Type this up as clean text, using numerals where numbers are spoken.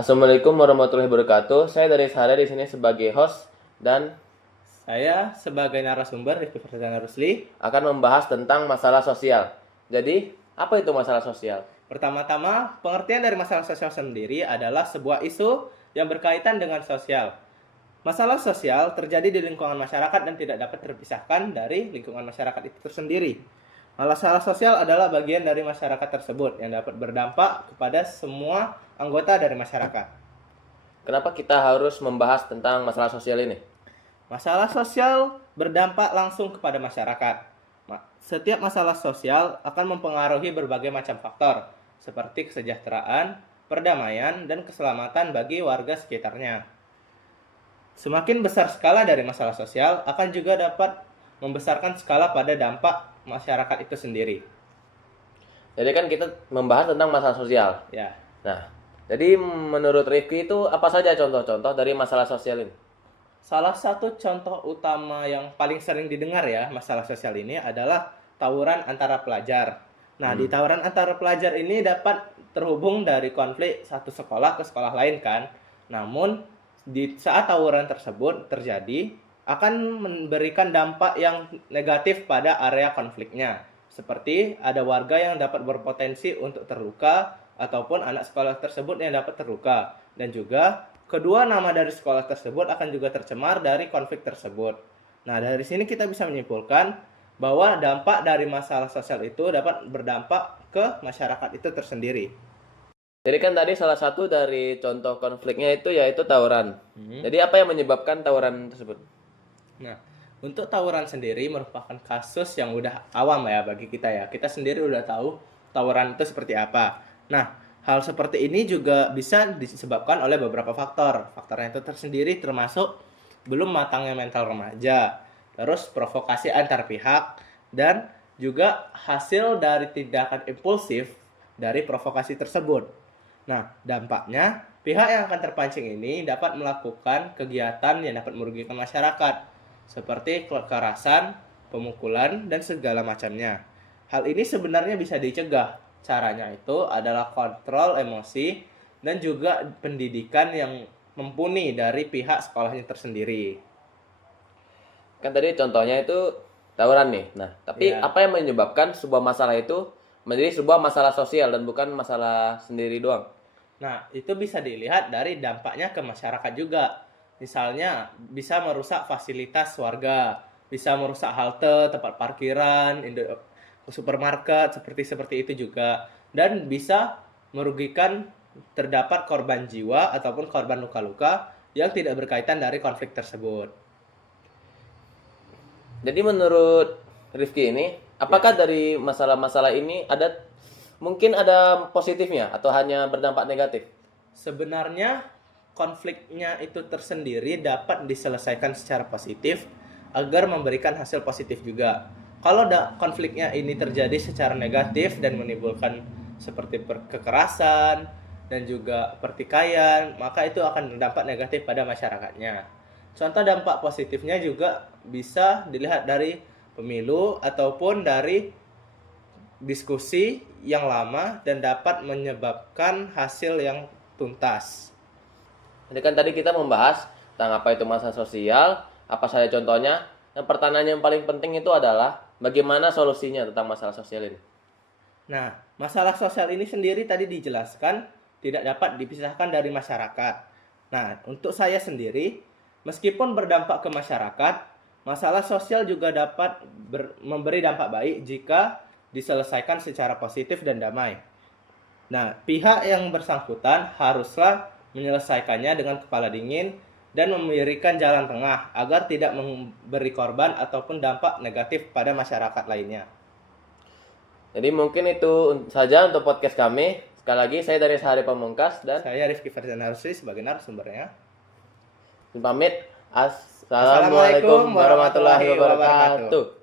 Assalamualaikum warahmatullahi wabarakatuh. Saya dari Sare di sini sebagai host dan Saya sebagai narasumber Rifki Ferdinand Rusli. akan membahas tentang masalah sosial. Jadi, apa itu masalah sosial? Pertama-tama, pengertian dari masalah sosial sendiri adalah sebuah isu yang berkaitan dengan sosial. Masalah sosial terjadi di lingkungan masyarakat dan tidak dapat terpisahkan dari lingkungan masyarakat itu tersendiri. Masalah sosial adalah bagian dari masyarakat tersebut yang dapat berdampak kepada semua anggota dari masyarakat. Kenapa kita harus membahas tentang masalah sosial ini? Masalah sosial berdampak langsung kepada masyarakat. Setiap masalah sosial akan mempengaruhi berbagai macam faktor, seperti kesejahteraan, perdamaian, dan keselamatan bagi warga sekitarnya. Semakin besar skala dari masalah sosial, akan juga dapat membesarkan skala pada dampak masyarakat itu sendiri. Jadi kan kita membahas tentang masalah sosial. Ya, Nah, jadi menurut Rifki itu apa saja contoh-contoh dari masalah sosial ini? salah satu contoh utama yang paling sering didengar ya masalah sosial ini adalah tawuran antara pelajar. Nah, di tawuran antara pelajar ini dapat terhubung dari konflik satu sekolah ke sekolah lain kan. Namun, di saat tawuran tersebut terjadi, akan memberikan dampak yang negatif pada area konfliknya. Seperti ada warga yang dapat berpotensi untuk terluka, ataupun anak sekolah tersebut yang dapat terluka. Dan juga, kedua nama dari sekolah tersebut akan juga tercemar dari konflik tersebut. Nah, dari sini kita bisa menyimpulkan bahwa dampak dari masalah sosial itu dapat berdampak ke masyarakat itu tersendiri. Jadi kan tadi salah satu dari contoh konfliknya itu yaitu tawuran. Jadi apa yang menyebabkan tawuran tersebut? Nah, untuk tawuran sendiri merupakan kasus yang udah awam ya bagi kita ya. Kita sendiri udah tahu tawuran itu seperti apa. Nah, hal seperti ini juga bisa disebabkan oleh beberapa faktor. Faktornya itu tersendiri termasuk belum matangnya mental remaja, terus provokasi antar pihak, dan juga hasil dari tindakan impulsif dari provokasi tersebut. Nah, dampaknya pihak yang akan terpancing ini dapat melakukan kegiatan yang dapat merugikan masyarakat, seperti kekerasan, pemukulan, dan segala macamnya. Hal ini sebenarnya bisa dicegah. Caranya itu adalah kontrol emosi dan juga pendidikan yang mumpuni dari pihak sekolahnya tersendiri. Kan tadi contohnya itu tawuran nih. Nah, tapi Iya. apa yang menyebabkan sebuah masalah itu menjadi sebuah masalah sosial dan bukan masalah sendiri doang? Nah, itu bisa dilihat dari dampaknya ke masyarakat juga. Misalnya, bisa merusak fasilitas warga, bisa merusak halte, tempat parkiran, supermarket, seperti itu juga. Dan bisa merugikan terdapat korban jiwa ataupun korban luka-luka yang tidak berkaitan dari konflik tersebut. Jadi menurut Rifki ini, apakah dari masalah-masalah ini mungkin ada positifnya atau hanya berdampak negatif? Sebenarnya konfliknya itu tersendiri dapat diselesaikan secara positif agar memberikan hasil positif juga. Kalau konfliknya ini terjadi secara negatif dan menimbulkan seperti kekerasan dan juga pertikaian, maka itu akan berdampak negatif pada masyarakatnya. Contoh dampak positifnya juga bisa dilihat dari pemilu ataupun dari diskusi yang lama dan dapat menyebabkan hasil yang tuntas. Jadi kan tadi kita membahas tentang apa itu masalah sosial, apa saja contohnya. Yang pertanyaan yang paling penting itu adalah bagaimana solusinya tentang masalah sosial ini. Nah, masalah sosial ini sendiri tadi dijelaskan tidak dapat dipisahkan dari masyarakat. Nah, untuk saya sendiri, meskipun berdampak ke masyarakat, masalah sosial juga dapat memberi dampak baik jika diselesaikan secara positif dan damai. Nah, pihak yang bersangkutan haruslah menyelesaikannya dengan kepala dingin dan memberikan jalan tengah agar tidak memberi korban ataupun dampak negatif pada masyarakat lainnya. Jadi mungkin itu saja untuk podcast kami. Sekali lagi saya dari Sehari Pamungkas dan Saya Rifki Ferdinand Rusli sebagai narasumbernya. pamit. Assalamualaikum warahmatullahi wabarakatuh.